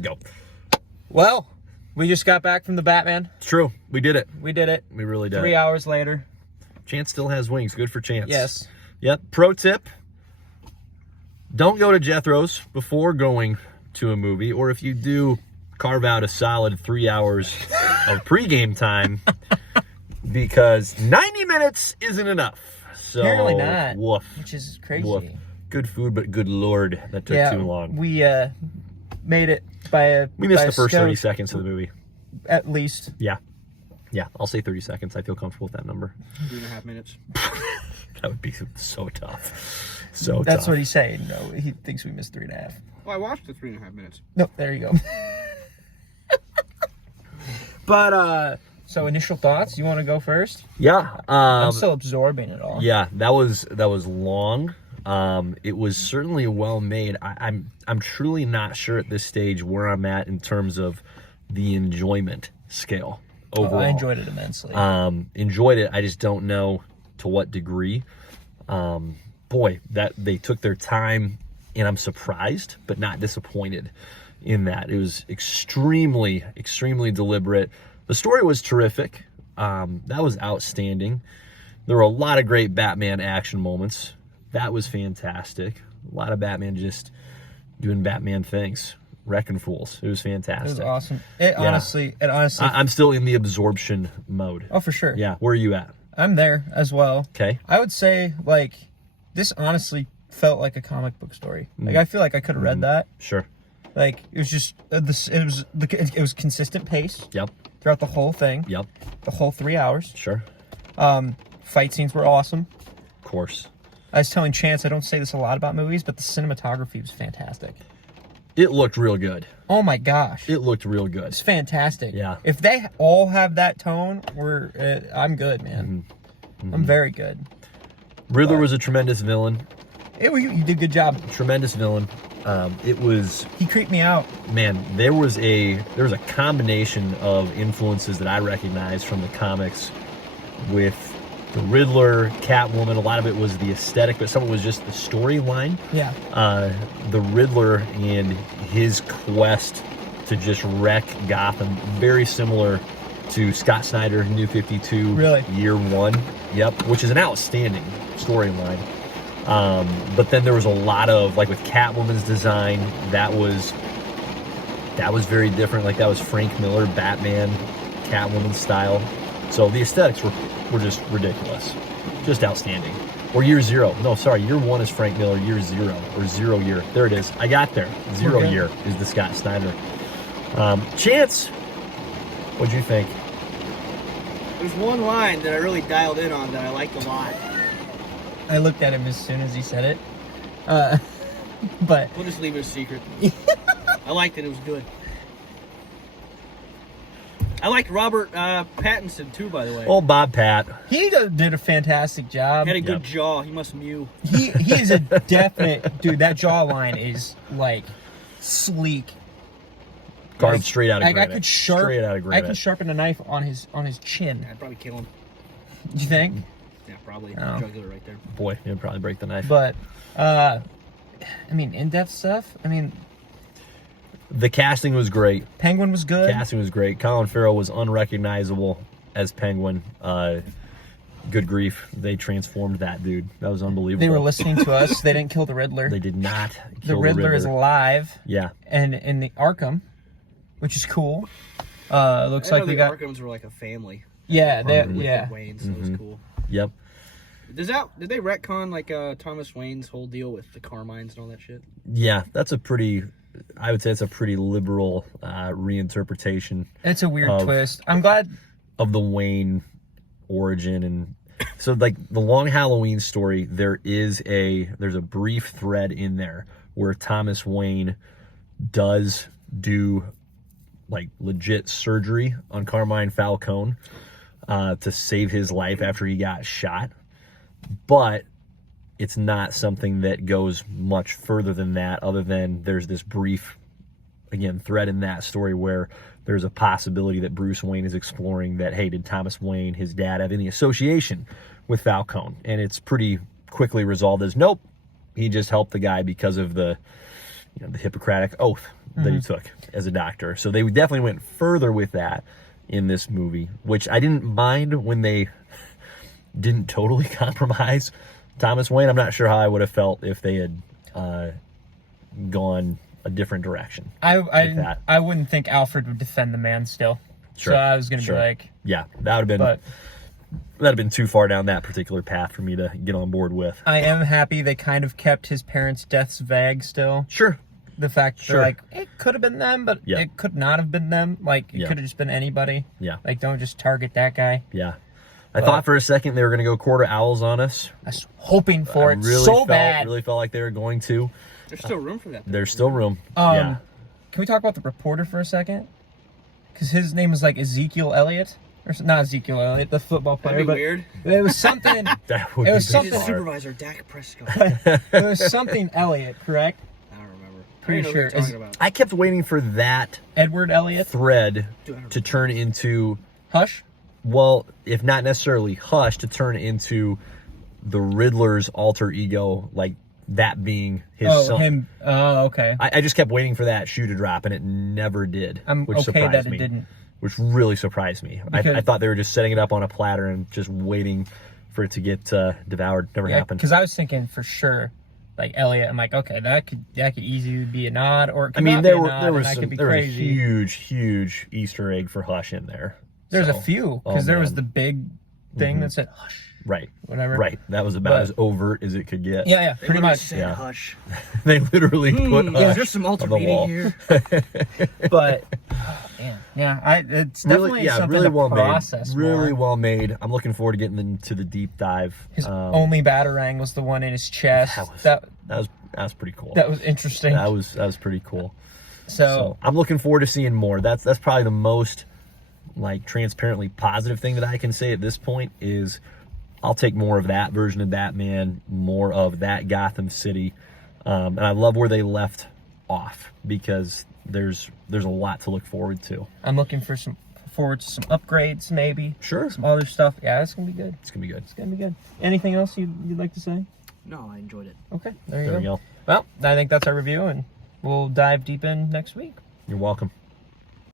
Go. Well, we just got back from the Batman. It's true. We did it. We did it. We really did. 3 hours later. Chance still has wings. Good for Chance. Yes. Yep. Pro tip. Don't go to Jethro's before going to a movie, or if you do, carve out a solid 3 hours of pregame time because 90 minutes isn't enough. So, Apparently not. Woof. Which is crazy. Woof. Good food, but good Lord, that took too long. We made it We missed the first 30 seconds of the movie. At least. Yeah. Yeah, I'll say 30 seconds. I feel comfortable with that number. 3.5 minutes. That would be so tough. So tough. That's what he's saying. No, he thinks we missed 3.5. Well, I watched the 3.5 minutes. No, there you go. But, so initial thoughts? You want to go first? Yeah. I'm still absorbing it all. Yeah, that was long. It was certainly well made. I'm truly not sure at this stage where I'm at in terms of the enjoyment scale overall. I enjoyed it immensely. Enjoyed it. I just don't know to what degree. Boy, that they took their time, and I'm surprised but not disappointed in that. It was extremely deliberate. The story was terrific. That was outstanding. There were a lot of great Batman action moments. That was fantastic. A lot of Batman just doing Batman things, wrecking fools. It was fantastic. It was awesome. Honestly, I'm still in the absorption mode. Oh, for sure. Yeah, where are you at? I'm there as well. Okay. I would say, like, this honestly felt like a comic book story. Like, I feel like I could have read that. Sure. Like, it was just it was consistent pace. Yep. Throughout the whole thing. Yep. The whole 3 hours. Sure. Fight scenes were awesome. Of course. I was telling Chance, I don't say this a lot about movies, but the cinematography was fantastic. It looked real good. Oh my gosh. It looked real good. It's fantastic. Yeah. If they all have that tone, I'm good, man. I'm very good. Riddler was a tremendous villain. You did a good job. Tremendous villain. He creeped me out. Man, there was a combination of influences that I recognized from the comics with the Riddler, Catwoman. A lot of it was the aesthetic, but some of it was just the storyline. Yeah. The Riddler and his quest to just wreck Gotham, very similar to Scott Snyder, New 52, Really? Year One. Yep, which is an outstanding storyline. But then there was a lot of, like with Catwoman's design, that was very different. Like that was Frank Miller, Batman, Catwoman style. So the aesthetics were just ridiculous. Just outstanding. Or Year Zero. No, sorry, Year One is Frank Miller, Year Zero, or Zero Year. There it is. I got there. Zero Year is the Scott Snyder. Chance, what'd you think? There's one line that I really dialed in on that I liked a lot. I looked at him as soon as he said it. But We'll just leave it a secret. I liked it. It was good. I liked Robert Pattinson, too, by the way. Oh, Bob Pat. he did a fantastic job. He had a good jaw. He must mew. He is a definite dude. That jawline is like sleek. Carved straight out of Like granite. Straight out of I granite. could sharpen a knife on his chin. I'd probably kill him. You think? Yeah, probably. Oh. Jugular right there. Boy, he'd probably break the knife. But I mean, in-depth stuff. I mean, The casting was great. Penguin was good. Casting was great. Colin Farrell was unrecognizable as Penguin. Good grief. They transformed that dude. That was unbelievable. They were listening to us. They didn't kill the Riddler. They did not The kill Riddler is alive. Yeah. And in the Arkham, which is cool. Looks like they got. The Arkhams were like a family. Yeah, The yeah. Waynes, so it was cool. Yep. Did they retcon like Thomas Wayne's whole deal with the Carmines and all that shit? Yeah, I would say it's a pretty liberal reinterpretation. It's a weird twist. I'm glad. Of the Wayne origin. And so like the Long Halloween story, there's a brief thread in there where Thomas Wayne does do like legit surgery on Carmine Falcone to save his life after he got shot. But it's not something that goes much further than that, other than there's this brief, again, thread in that story where there's a possibility that Bruce Wayne is exploring that, hey, did Thomas Wayne, his dad, have any association with Falcone? And it's pretty quickly resolved as, nope, he just helped the guy because of the the Hippocratic oath that he took as a doctor. So they definitely went further with that in this movie, which I didn't mind when they didn't totally compromise Thomas Wayne. I'm not sure how I would have felt if they had gone a different direction. I wouldn't think Alfred would defend the man still. Sure. So I was going to be like... Yeah, that would have been... But that'd have been too far down that particular path for me to get on board with. I am happy they kind of kept his parents' deaths vague still. Sure. The fact that they're like, it could have been them, but Yeah. it could not have been them. Like, it Yeah. could have just been anybody. Yeah. Like, don't just target that guy. Yeah. I thought for a second they were going to go quarter owls on us. I was hoping for it really so bad. Really felt like they were going to. There's still room for that. There's still room. Can we talk about the reporter for a second? Because his name was like Ezekiel Elliott. Or not Ezekiel Elliott, the football player. That'd be weird. It was something... That would It be was something- His bizarre. supervisor, Dak Prescott. It was something Elliott, correct? I don't remember. Pretty I don't know sure. what you're talking about. I kept waiting for that Edward Elliott? thread Dude, I don't to turn into, Hush? well, if not necessarily Hush, to turn into the Riddler's alter ego, like that being his son. Him. Oh, okay. I just kept waiting for that shoe to drop, and it never did. I'm which okay surprised that it me. didn't. Which really surprised me. I Because- thought they were just setting it up on a platter and just waiting for it to get devoured. Never happened. Because I was thinking for sure, like Elliot. I'm like, okay, that could easily be a nod, or it could I mean, not there be a were nod, there was and I some could be there was a crazy. huge Easter egg for Hush in there. There's So, a few oh, because there was man. the big thing that said hush, right, whatever. right. That was about But- as overt as it could get. Yeah, They pretty literally much. Said, Yeah. Hush. They literally put Is Hush there some on the alter wall. here? But oh, man, yeah, it's definitely Really, yeah, something really to well process. made. Really more. well made. I'm looking forward to getting into the deep dive. His only batarang was the one in his chest. That was pretty cool. That was interesting. That was pretty cool. So I'm looking forward to seeing more. That's probably the most like transparently positive thing that I can say at this point is I'll take more of that version of Batman, more of that Gotham City, and I love where they left off because there's a lot to look forward to. I'm looking for forward to some upgrades, maybe Sure, some other stuff. Yeah, it's gonna be good. it's gonna be good. It's gonna be good. Anything else you'd like to say? No, I enjoyed it. Okay, there you There go. we go. Well, I think that's our review, and we'll dive deep in next week. You're welcome.